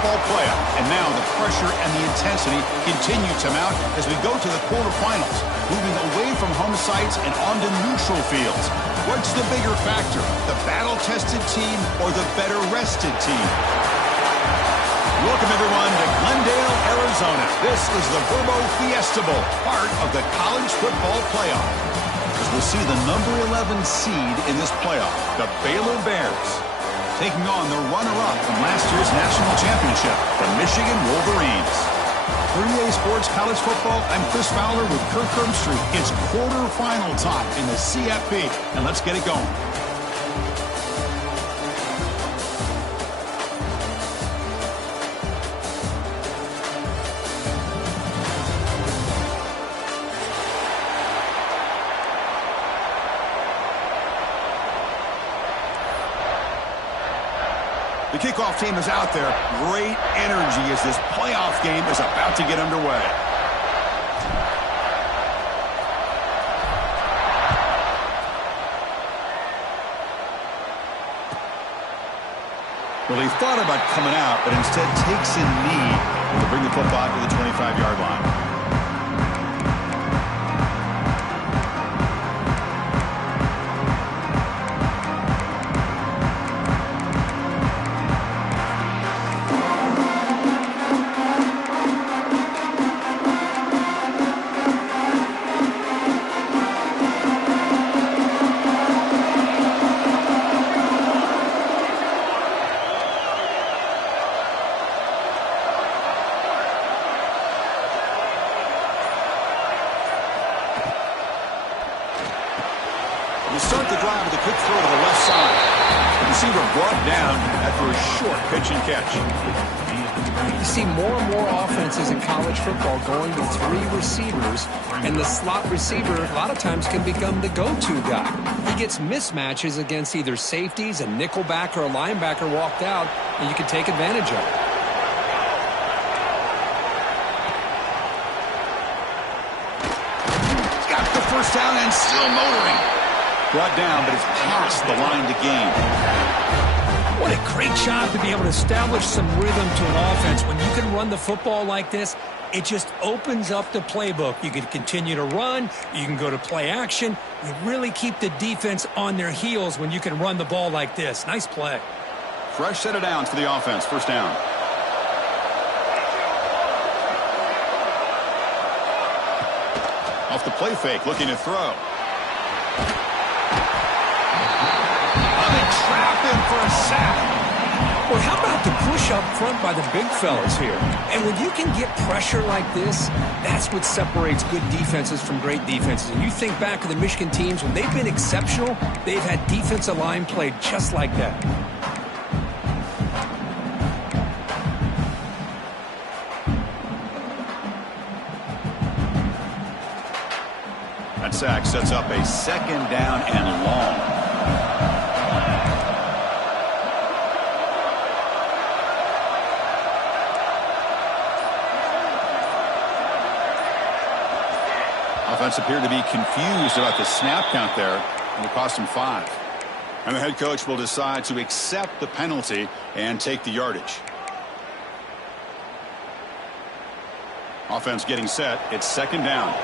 football playoff. And now the pressure and the intensity continue to mount as we go to the quarterfinals, moving away from home sites and onto neutral fields. What's the bigger factor, the battle-tested team or the better-rested team? Welcome, everyone, to Glendale, Arizona. This is the Verbo Fiesta Bowl, part of the college football playoff. As we'll see the number 11 seed in this playoff, the Baylor Bears, taking on the runner-up from last year's national championship, the Michigan Wolverines. For EA Sports College Football, I'm Chris Fowler with Kirk Herbstreit. It's quarterfinal time in the CFP, and let's get it going. The kickoff team is out there. Great energy as this playoff game is about to get underway. Well, he thought about coming out, but instead takes in knee to bring the football to the 25-yard line. Start the drive with a quick throw to the left side. The receiver brought down after a short pitch and catch. You see more and more offenses in college football going to 3 receivers, and the slot receiver a lot of times can become the go-to guy. He gets mismatches against either safeties, a nickelbacker, or a linebacker walked out, and you can take advantage of it. Got the first down and still motoring. Brought down, but it's past the line to gain. What a great job to be able to establish some rhythm to an offense. When you can run the football like this, it just opens up the playbook. You can continue to run. You can go to play action. You really keep the defense on their heels when you can run the ball like this. Nice play. Fresh set of downs for the offense. First down. Off the play fake, looking to throw. Trap him for a sack. Well, how about the push up front by the big fellas here? And when you can get pressure like this, that's what separates good defenses from great defenses. And you think back to the Michigan teams, when they've been exceptional, they've had defensive line played just like that. That sack sets up a second down and long. Offense appeared to be confused about the snap count there, and it cost him 5. And the head coach will decide to accept the penalty and take the yardage. Offense getting set. It's second down.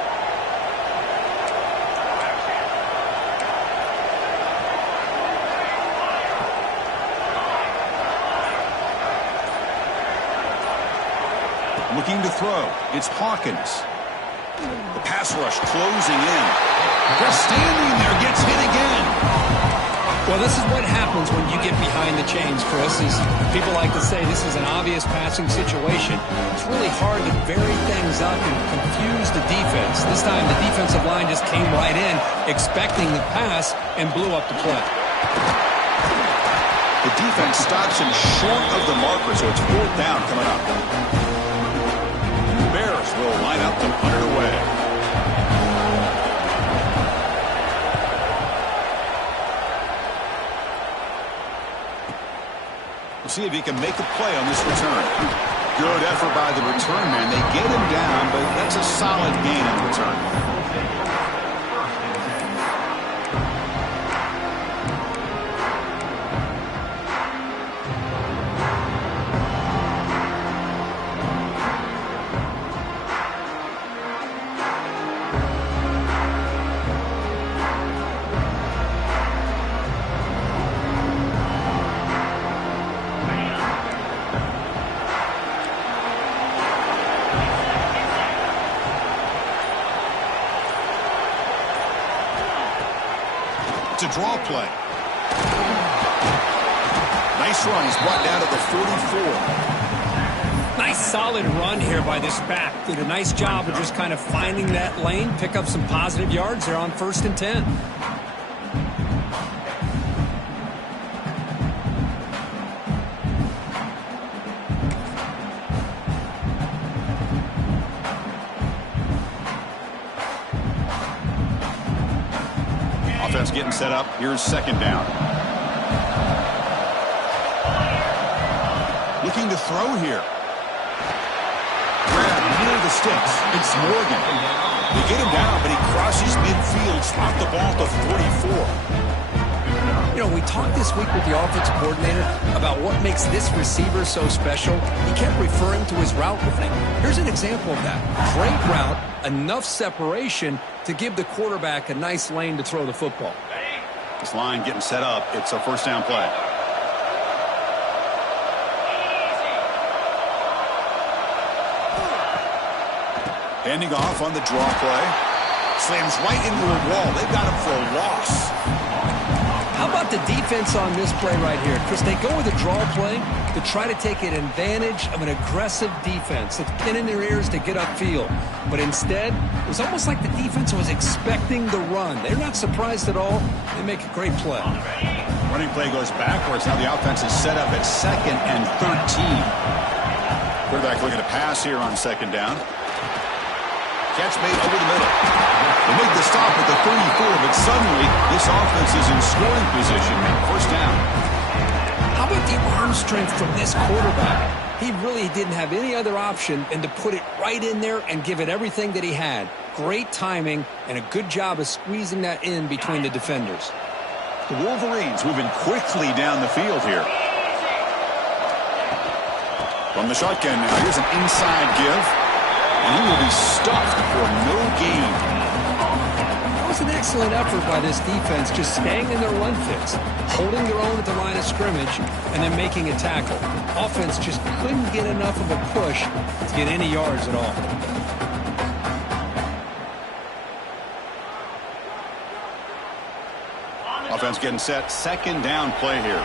Looking to throw. It's Hawkins. The pass rush closing in. Just standing there, gets hit again. Well, this is what happens when you get behind the chains, Chris. Is people like to say this is an obvious passing situation. It's really hard to vary things up and confuse the defense. This time, the defensive line just came right in, expecting the pass, and blew up the play. The defense stops him short of the marker, so it's 4th down coming up. Bears will line up to punt it away. We'll see if he can make a play on this return. Good effort by the return man. They get him down, but that's a solid gain in the return. a draw play. Nice run. He's brought down to the 44. Nice solid run here by this back. Did a nice job of just kind of finding that lane, pick up some positive yards there on 1st and 10. Offense getting set up. Here's 2nd down. Looking to throw here. Near the sticks. It's Morgan. They get him down, but he crosses midfield, dropped the ball to 44. You know, we talked this week with the offensive coordinator about what makes this receiver so special. He kept referring to his route running. Here's an example of that. Great route, enough separation to give the quarterback a nice lane to throw the football. This line getting set up. It's a 1st down play. Handing off on the draw play. Slams right into a wall. They've got him for a loss. How about the defense on this play right here? Chris, they go with a draw play to try to take an advantage of an aggressive defense. It's pinning their ears to get upfield. But instead, it was almost like the defense was expecting the run. They're not surprised at all. They make a great play. Running play goes backwards. Now the offense is set up at 2nd and 13. Quarterback looking to pass here on 2nd down. Catch made over the middle. They make the stop at the 34, but suddenly this offense is in scoring position. 1st down. How about the arm strength from this quarterback? He really didn't have any other option than to put it right in there and give it everything that he had. Great timing and a good job of squeezing that in between the defenders. The Wolverines moving quickly down the field here. From the shotgun now, here's an inside give. And he will be stuffed for no gain. That was an excellent effort by this defense, just staying in their run fits, holding their own at the line of scrimmage, and then making a tackle. Offense just couldn't get enough of a push to get any yards at all. Offense getting set. 2nd down play here.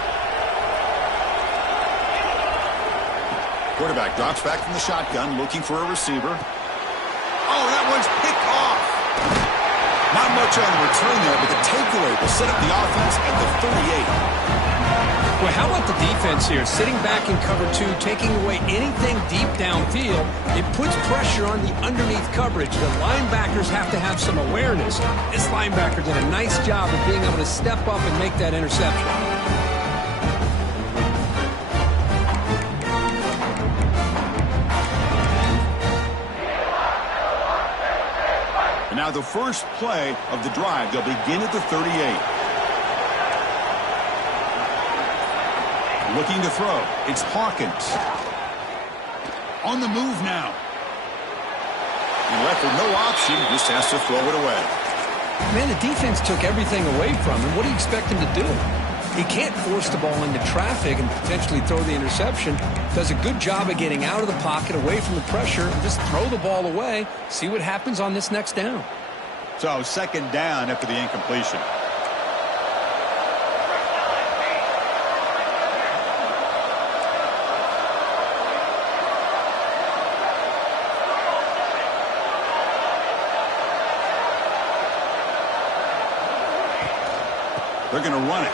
Quarterback drops back from the shotgun, looking for a receiver. Oh, that one's picked off. Not much on the return there, but the takeaway will set up the offense at the 38. Well, how about the defense here? Sitting back in cover 2, taking away anything deep downfield. It puts pressure on the underneath coverage. The linebackers have to have some awareness. This linebacker did a nice job of being able to step up and make that interception. Now the first play of the drive, they'll begin at the 38. Looking to throw. It's Hawkins. On the move now. And left with no option, just has to throw it away. Man, the defense took everything away from him. What do you expect him to do? He can't force the ball into traffic and potentially throw the interception. Does a good job of getting out of the pocket, away from the pressure, and just throw the ball away. See what happens on this next down. So 2nd down after the incompletion. They're going to run it.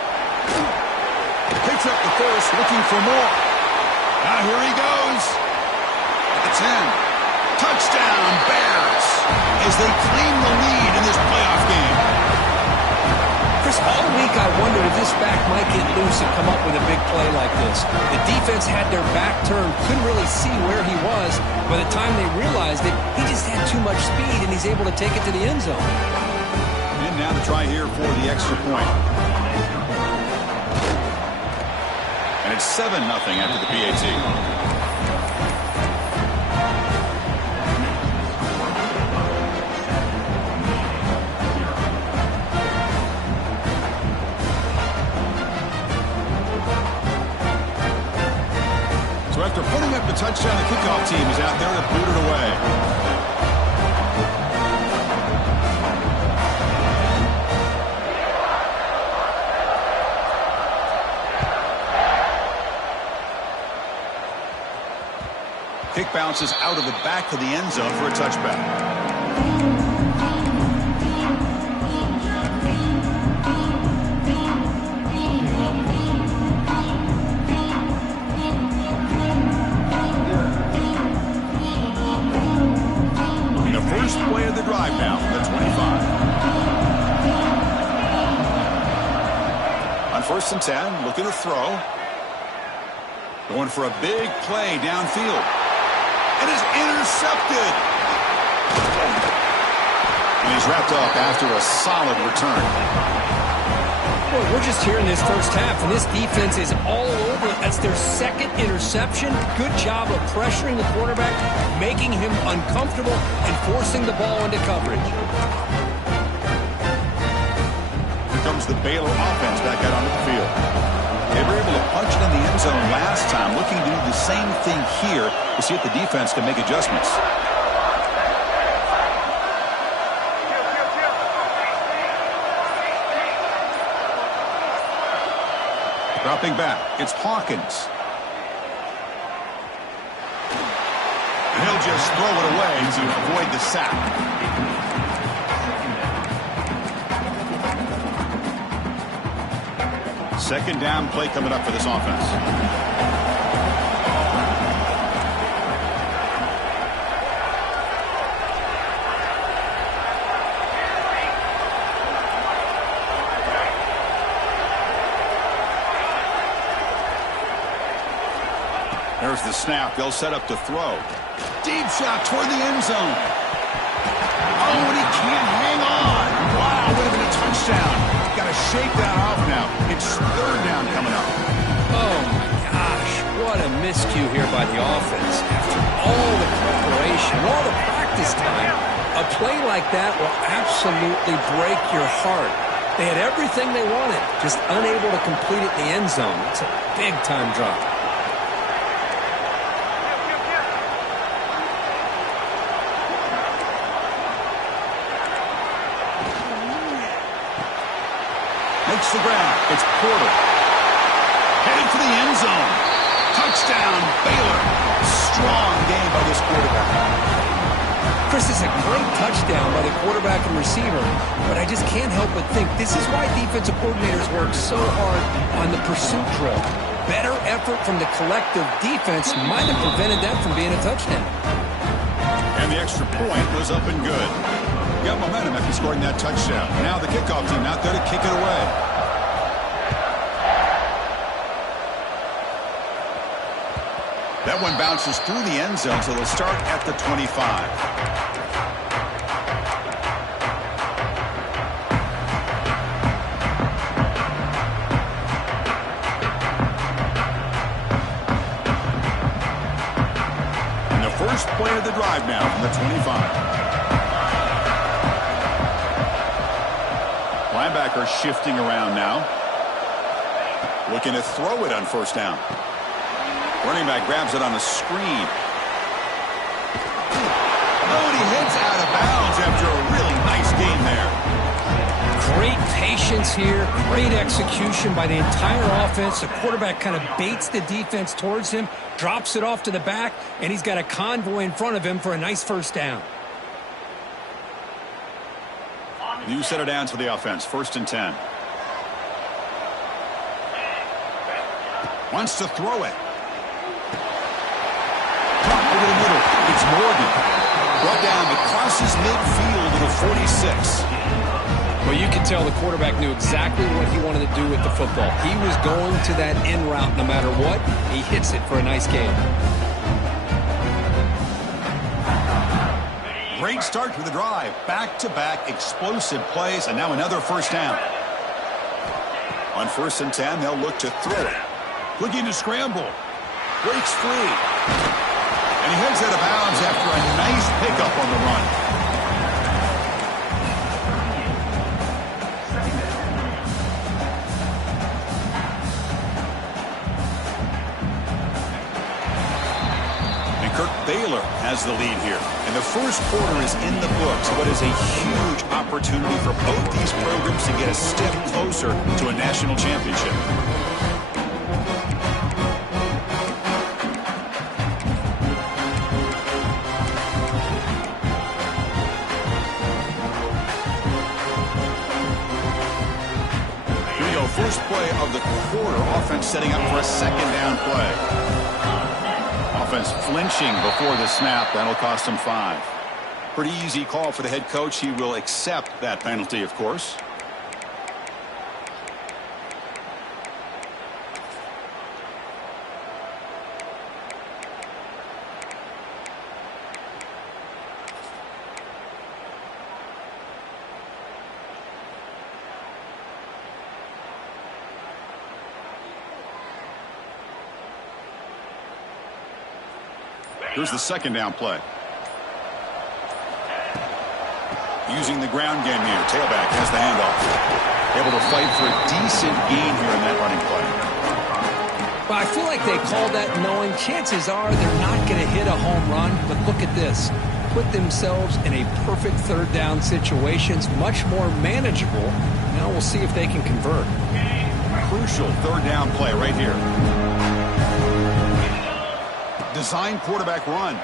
Picks up the first, looking for more. Now here he goes. At the 10. Touchdown, Bears, as they claim the lead in this playoff game. Chris, all week I wondered if this back might get loose and come up with a big play like this. The defense had their back turned, couldn't really see where he was. By the time they realized it, he just had too much speed, and he's able to take it to the end zone. And now to try here for the extra point. And it's 7-0 after the PAT. So after putting up the touchdown, the kickoff team is out there to boot it away. Kick bounces out of the back of the end zone for a touchback. First play of the drive now from the 25. On 1st and 10, looking to throw. Going for a big play downfield. It is intercepted. And he's wrapped up after a solid return. Well, we're just here in this first half, and this defense is all over it. That's their second interception. Good job of pressuring the quarterback, making him uncomfortable, and forcing the ball into coverage. Here comes the Baylor offense back out onto the field. They were able to punch it in the end zone last time, looking to do the same thing here to see if the defense can make adjustments. Dropping back, it's Hawkins. And he'll just throw it away to avoid the sack. Second down play coming up for this offense. There's the snap. They'll set up to throw. Deep shot toward the end zone. Oh, and he can't hang on. Wow, would have been a touchdown. Got to shake that off now. It's 3rd down coming up. Oh, my gosh. What a miscue here by the offense. After all the preparation, all the practice time, a play like that will absolutely break your heart. They had everything they wanted, just unable to complete it in the end zone. It's a big-time drop. Makes the ground. It's Porter. Headed for the end zone. Touchdown, Baylor. Strong game by this quarterback. Chris, it's a great touchdown by the quarterback and receiver, but I just can't help but think this is why defensive coordinators work so hard on the pursuit drill. Better effort from the collective defense might have prevented that from being a touchdown. And the extra point was up and good. Got momentum after scoring that touchdown. Now the kickoff team out there to kick it away. That one bounces through the end zone, so they'll start at the 25. And the first play of the drive now from the 25. Linebacker shifting around now. Looking to throw it on 1st down. Running back grabs it on a screen. Oh, and he heads out of bounds after a really nice game there. Great patience here. Great execution by the entire offense. The quarterback kind of baits the defense towards him, drops it off to the back, and he's got a convoy in front of him for a nice 1st down. New set of downs for the offense. 1st and 10. Wants to throw it. Drop over the middle. It's Morgan. Brought down but crosses midfield to the 46. Well, you can tell the quarterback knew exactly what he wanted to do with the football. He was going to that in route no matter what. He hits it for a nice game. Great start to the drive. Back-to-back explosive plays, and now another 1st down. On 1st and 10, they'll look to throw it. Looking to scramble. Breaks free. And he heads out of bounds after a nice pickup on the run. Baylor has the lead here. And the first quarter is in the books. What is a huge opportunity for both these programs to get a step closer to a national championship. quarter. Offense setting up for a second down play. Offense flinching before the snap. That'll cost him 5. Pretty easy call for the head coach. He will accept that penalty, of course. Here's the second down play. Using the ground game here. Tailback has the handoff. Able to fight for a decent gain here in that running play. Well, I feel like they called that knowing chances are they're not going to hit a home run. But look at this. Put themselves in a perfect third down situations, much more manageable. Now we'll see if they can convert. Crucial third down play right here. Design quarterback run.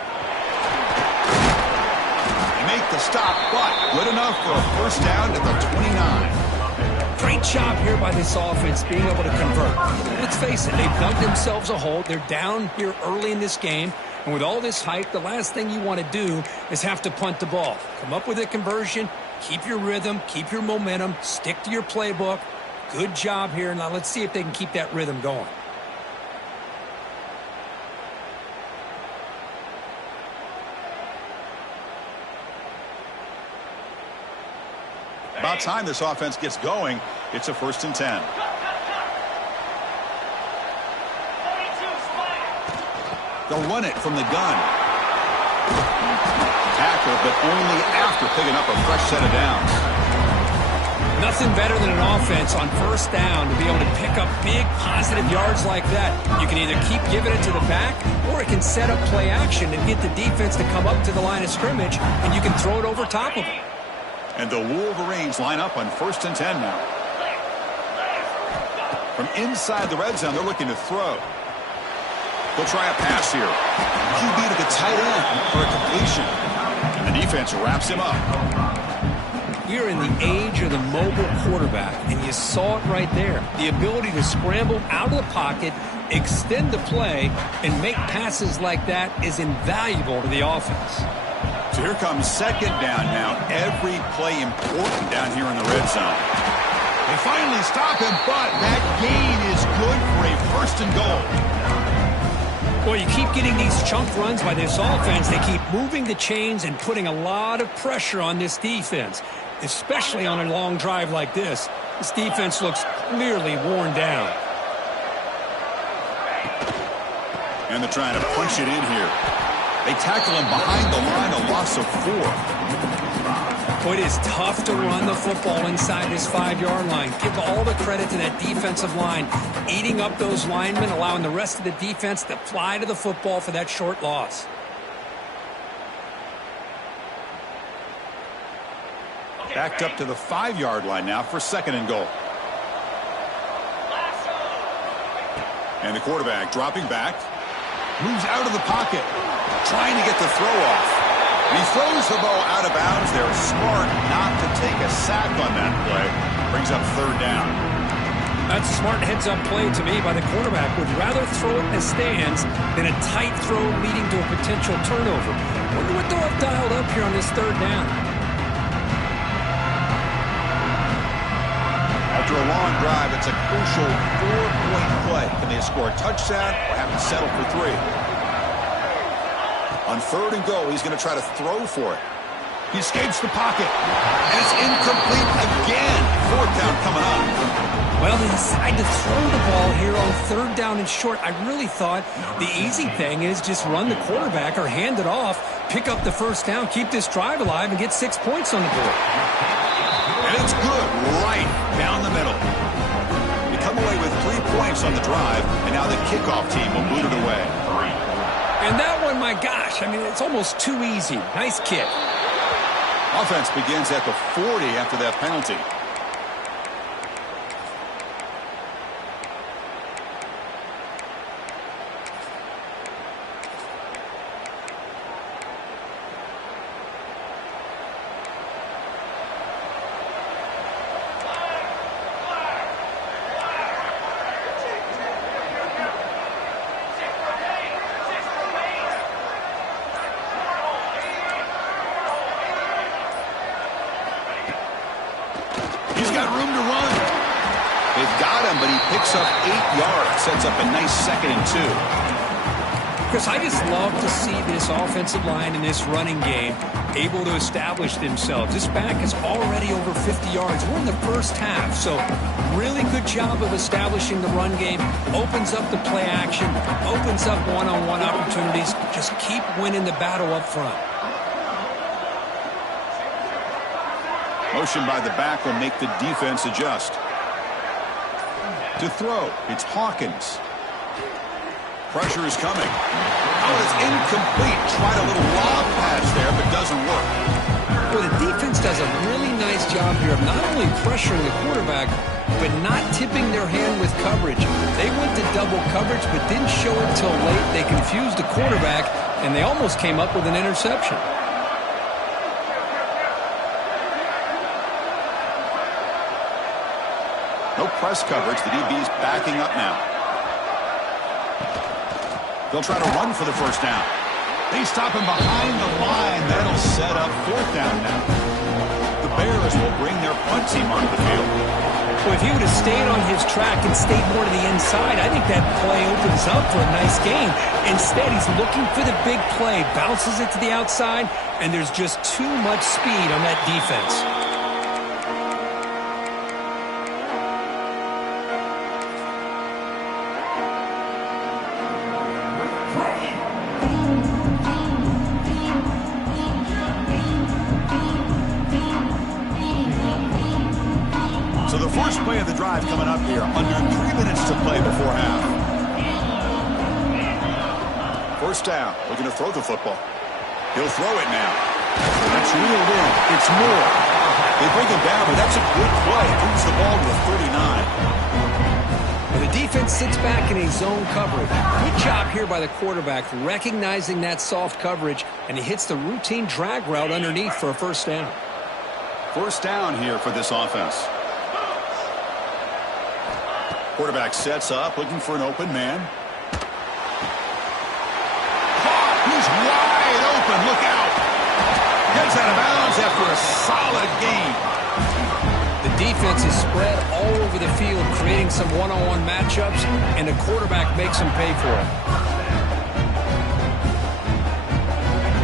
Make the stop, but good enough for a first down at the 29. Great job here by this offense being able to convert. Let's face it, they've dug themselves a hole. They're down here early in this game. And with all this hype, the last thing you want to do is have to punt the ball. Come up with a conversion, keep your rhythm, keep your momentum, stick to your playbook. Good job here. Now let's see if they can keep that rhythm going. About time this offense gets going. It's a 1st and 10. They'll run it from the gun. Tackle, but only after picking up a fresh set of downs. Nothing better than an offense on first down to be able to pick up big positive yards like that. You can either keep giving it to the back, or it can set up play action and get the defense to come up to the line of scrimmage, and you can throw it over top of them. And the Wolverines line up on 1st and 10 now. From inside the red zone, they're looking to throw. They'll try a pass here. QB to the tight end for a completion. And the defense wraps him up. We're in the age of the mobile quarterback, and you saw it right there. The ability to scramble out of the pocket, extend the play, and make passes like that is invaluable to the offense. So here comes second down now. Every play important down here in the red zone. They finally stop him, but that gain is good for a 1st and goal. Well, you keep getting these chunk runs by this offense. They keep moving the chains and putting a lot of pressure on this defense, especially on a long drive like this. This defense looks clearly worn down. And they're trying to punch it in here. They tackle him behind the line, a loss of 4. Boy, it is tough to run the football inside this 5-yard line. Give all the credit to that defensive line, eating up those linemen, allowing the rest of the defense to fly to the football for that short loss. Backed up to the 5-yard line now for 2nd and goal. And the quarterback dropping back. Moves out of the pocket. Trying to get the throw off. And he throws the ball out of bounds. They're smart not to take a sack on that play. Brings up 3rd down. That's a smart heads-up play to me by the quarterback. Would rather throw it in the stands than a tight throw leading to a potential turnover. Wonder what they'll have dialed up here on this 3rd down. After a long drive, it's a crucial 4-point play. Can they score a touchdown or have it settle for 3? On 3rd and goal, he's going to try to throw for it. He escapes the pocket. And it's incomplete again. 4th down coming up. Well, they decide to throw the ball here on 3rd down and short. I really thought the easy thing is just run the quarterback or hand it off, pick up the 1st down, keep this drive alive, and get 6 points on the board. And it's good right down the middle. They come away with 3 points on the drive, and now the kickoff team will boot it away. And that one, my gosh, I mean, it's almost too easy. Nice kick. Offense begins at the 40 after that penalty. Picks up 8 yards. Sets up a nice 2nd and 2. Chris, I just love to see this offensive line in this running game able to establish themselves. This back is already over 50 yards. We're in the first half, so really good job of establishing the run game. Opens up the play action, opens up one-on-one opportunities. Just keep winning the battle up front. Motion by the back will make the defense adjust. To throw, it's Hawkins. Pressure is coming. Oh, it's incomplete. Tried a little lob pass there, but doesn't work. Well, the defense does a really nice job here of not only pressuring the quarterback, but not tipping their hand with coverage. They went to double coverage, but didn't show it till late. They confused the quarterback, and they almost came up with an interception. No press coverage. The DB's backing up now. They'll try to run for the first down. They stop him behind the line. That'll set up 4th down now. The Bears will bring their punt team onto the field. Well, if he would have stayed on his track and stayed more to the inside, I think that play opens up for a nice gain. Instead, he's looking for the big play, bounces it to the outside, and there's just too much speed on that defense. So the first play of the drive coming up here. Under 3 minutes to play before half. First down. Looking to throw the football. He'll throw it now. That's reeled in. It's Moore. They bring him down, but that's a good play. Moves the ball to the 39. And the defense sits back in a zone coverage. Good job here by the quarterback, recognizing that soft coverage, and he hits the routine drag route underneath for a first down. First down here for this offense. Quarterback sets up, looking for an open man. Caught! He's wide open. Look out! Gets out of bounds after a solid gain. The defense is spread all over the field, creating some one-on-one matchups, and the quarterback makes them pay for it.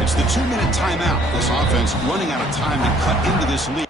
It's the 2-minute timeout. This offense running out of time to cut into this lead.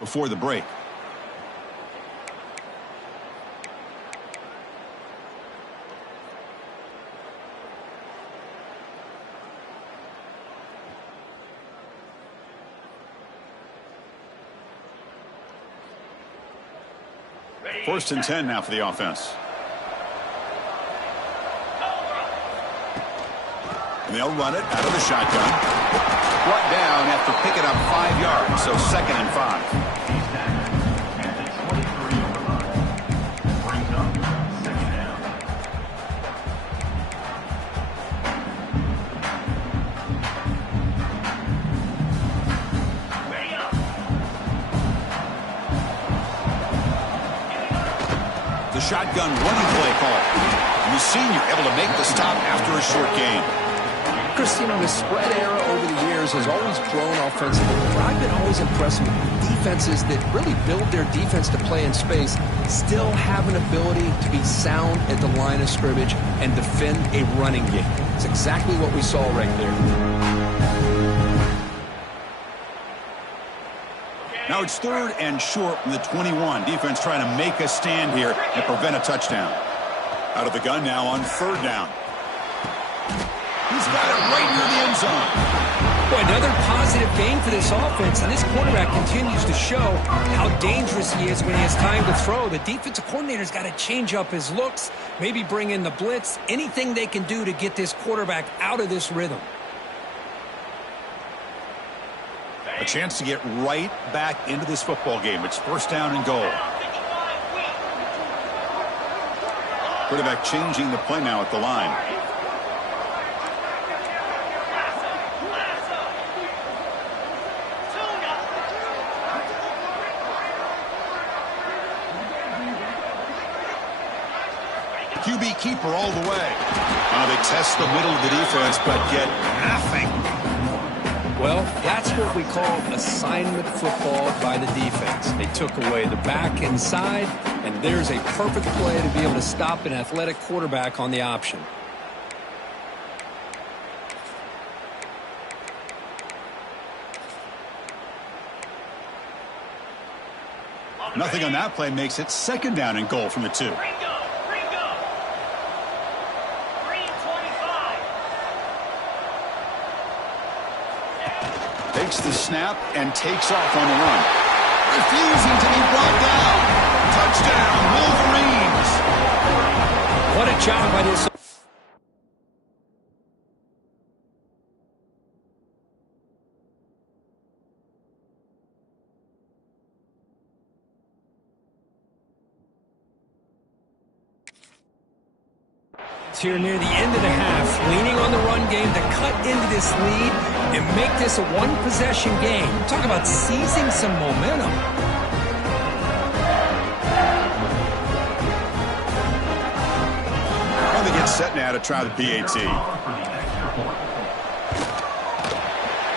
Before the break. First and 10 now for the offense. And they'll run it out of the shotgun. Brought down after picking up 5 yards, so 2nd and 5. The shotgun running play call. And the senior able to make the stop after a short gain. Chris, you know, the spread era over the years has always grown offensively. But I've been always impressed with defenses that really build their defense to play in space, still have an ability to be sound at the line of scrimmage and defend a running game. It's exactly what we saw right there. Now it's 3rd and short from the 21. Defense trying to make a stand here and prevent a touchdown. Out of the gun now on 3rd down. He's got it right near the end zone. Boy, another positive gain for this offense, and this quarterback continues to show how dangerous he is when he has time to throw. The defensive coordinator's got to change up his looks, maybe bring in the blitz, anything they can do to get this quarterback out of this rhythm. A chance to get right back into this football game. It's 1st down and goal. Quarterback changing the play now at the line. QB keeper all the way. They test the middle of the defense, but get nothing. Well, that's what we call assignment football by the defense. They took away the back inside, and there's a perfect play to be able to stop an athletic quarterback on the option. Nothing on that play makes it 2nd down and goal from the 2. Takes the snap and takes off on the run. Refusing to be brought down. Touchdown, Wolverines. What a job by this. Here near the end of the half, leaning on the run game to cut into this lead and make this a one-possession game. Talk about seizing some momentum. And they get set now to try the PAT.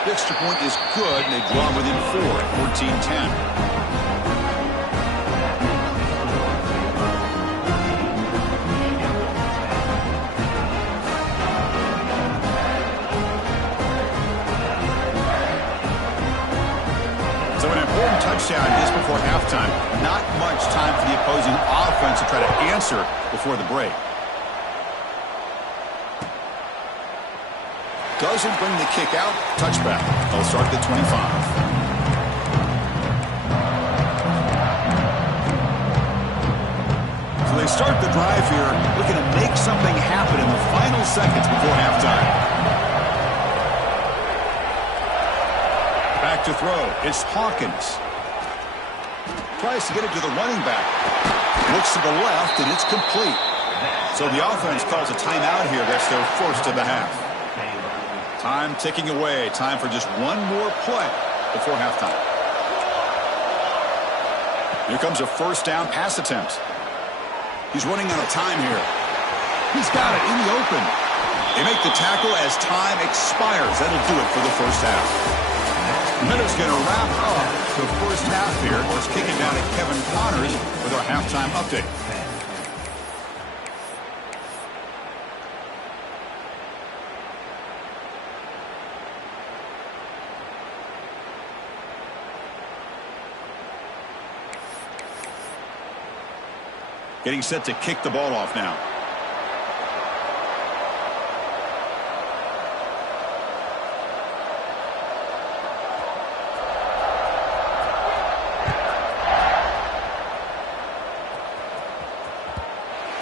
The extra point is good, and they draw within 4 at 14-10. Touchdown just before halftime. Not much time for the opposing offense to try to answer before the break. Doesn't bring the kick out. Touchback. They'll start at the 25. So they start the drive here, looking to make something happen in the final seconds before halftime. Back to throw. It's Hawkins. Tries to get it to the running back. Looks to the left, and it's complete. So the offense calls a timeout here. That's their first of the half. Time ticking away. Time for just one more play before halftime. Here comes a 1st down pass attempt. He's running out of time here. He's got it in the open. They make the tackle as time expires. That'll do it for the first half. Miller's going to wrap up the first half here. Let's kick it down to Kevin Connors with our halftime update. Getting set to kick the ball off now.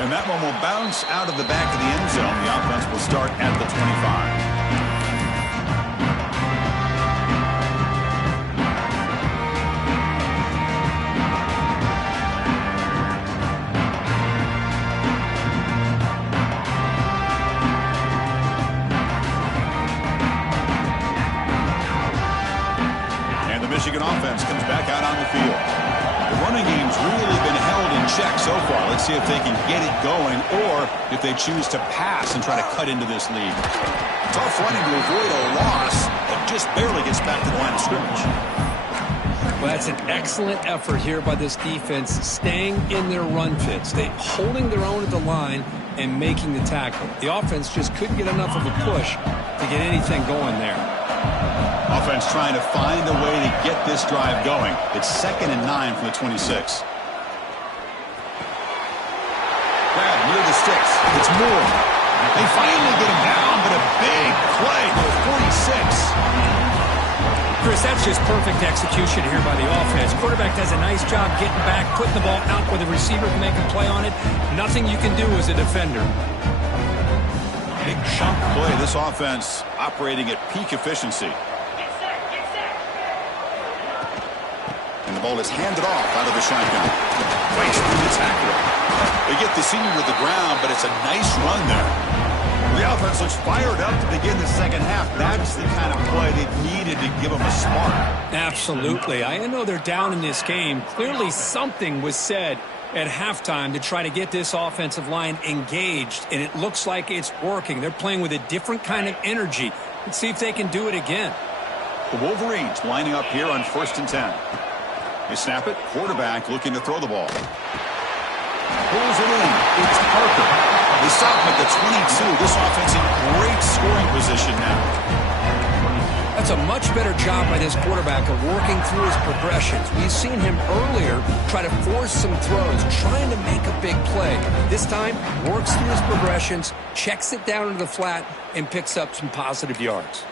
And that one will bounce out of the back of the end zone. The offense will start at the 25. Michigan offense comes back out on the field. The running game's really been held in check so far. Let's see if they can get it going or if they choose to pass and try to cut into this lead. Tough running to avoid a loss, but just barely gets back to the line of scrimmage. Well, that's an excellent effort here by this defense, staying in their run fits. They holding their own at the line and making the tackle. The offense just couldn't get enough of a push to get anything going there. Offense trying to find a way to get this drive going. It's 2nd and 9 from the 26. Grab near the sticks. It's Moore. They finally get him down, but a big play to the 46. Chris, that's just perfect execution here by the offense. Quarterback does a nice job getting back, putting the ball out where the receiver can make a play on it. Nothing you can do as a defender. Big chunk play. This offense operating at peak efficiency. And the ball is handed off out of the shotgun. Waits for the tackle. They get the senior to the ground, but it's a nice run there. The offense looks fired up to begin the second half. That's the kind of play they needed to give them a spark. Absolutely. I know they're down in this game. Clearly something was said at halftime to try to get this offensive line engaged, and it looks like it's working. They're playing with a different kind of energy. Let's see if they can do it again. The Wolverines lining up here on 1st and 10. They snap it. Quarterback looking to throw the ball. Pulls it in. It's Parker. They stop him at the 22. This offense in great scoring position now. That's a much better job by this quarterback of working through his progressions. We've seen him earlier try to force some throws, trying to make a big play. This time, works through his progressions, checks it down into the flat, and picks up some positive yards.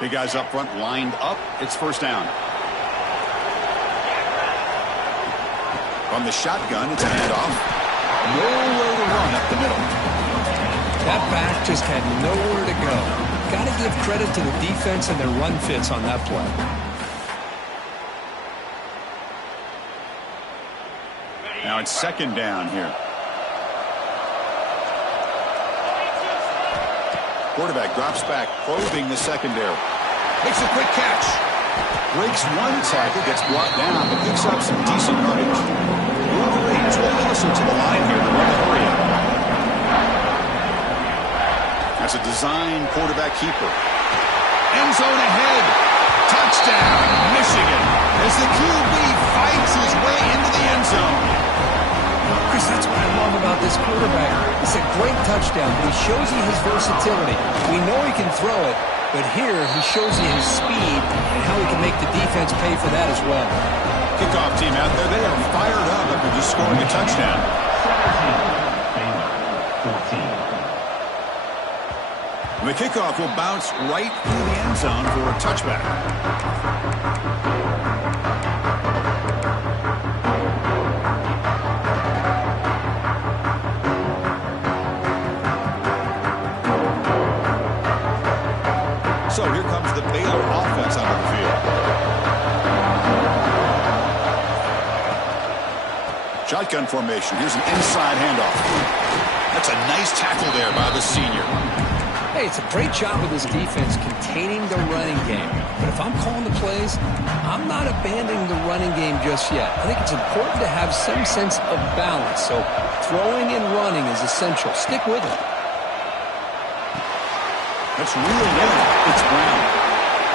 Big guys up front lined up. It's 1st down. From the shotgun, it's a handoff. Nowhere to run up the middle. That back just had nowhere to go. Got to give credit to the defense and their run fits on that play. Now it's 2nd down here. Quarterback drops back, probing the secondary. Makes a quick catch. Breaks one tackle, gets brought down, but picks up some decent yardage. Wolverines will hustle to the line here to run the hurry up. That's a design quarterback keeper. End zone ahead. Touchdown, Michigan, as the QB fights his way into the end zone. Chris, that's what I love about this quarterback. It's a great touchdown, but he shows you his versatility. We know he can throw it, but here he shows you his speed and how he can make the defense pay for that as well. Kickoff team out there, they are fired up after just scoring a touchdown. The kickoff will bounce right through the end zone for a touchback. So here comes the Baylor offense onto the field. Shotgun formation. Here's an inside handoff. That's a nice tackle there by the senior. Hey, it's a great job with this defense containing the running game. But if I'm calling the plays, I'm not abandoning the running game just yet. I think it's important to have some sense of balance. So throwing and running is essential. Stick with it. That's real good. It's Brown.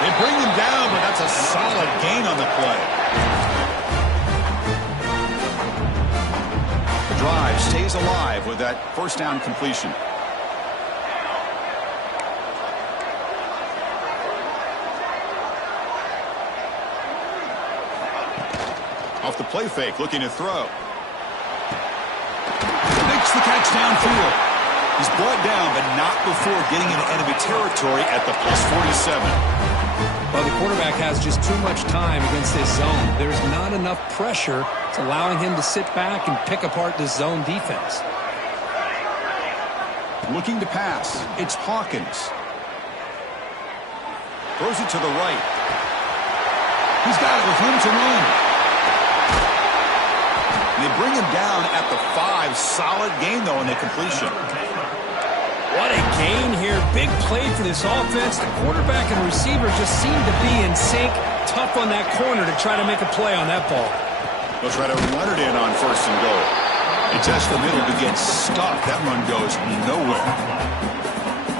They bring him down, but that's a solid gain on the play. The drive stays alive with that 1st down completion. Off the play fake, looking to throw. Makes the catch downfield. He's brought down, but not before getting into enemy territory at the plus 47. Well, the quarterback has just too much time against this zone. There's not enough pressure. It's allowing him to sit back and pick apart this zone defense. Looking to pass. It's Hawkins. Throws it to the right. He's got it with room to run. They bring him down at the 5. Solid gain, though, in the completion. What a gain here. Big play for this offense. The quarterback and receiver just seem to be in sync. Tough on that corner to try to make a play on that ball. They'll try to run it in on 1st and goal. They test the middle to get stuck. That run goes nowhere.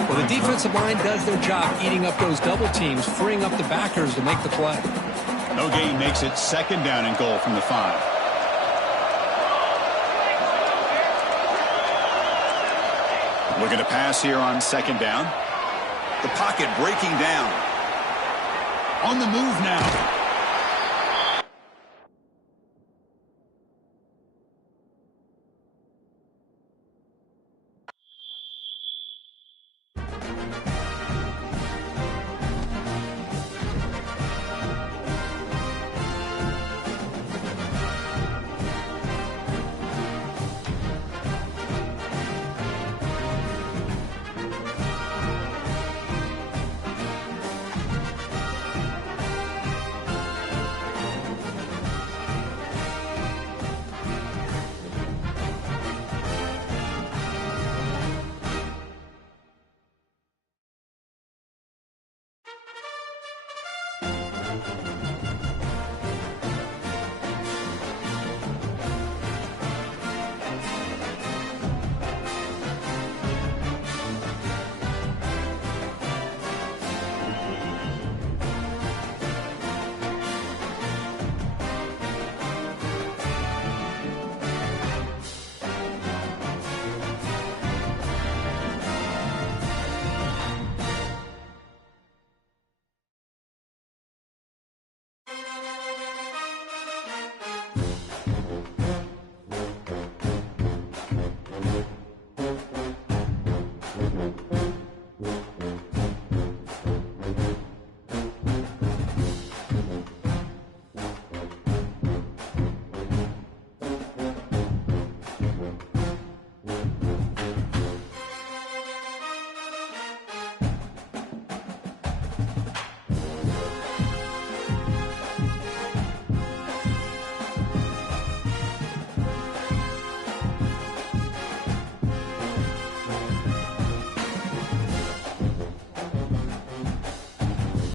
Well, the defensive line does their job eating up those double teams, freeing up the backers to make the play. No gain makes it 2nd down and goal from the 5. Looking to pass here on 2nd down. The pocket breaking down. On the move now.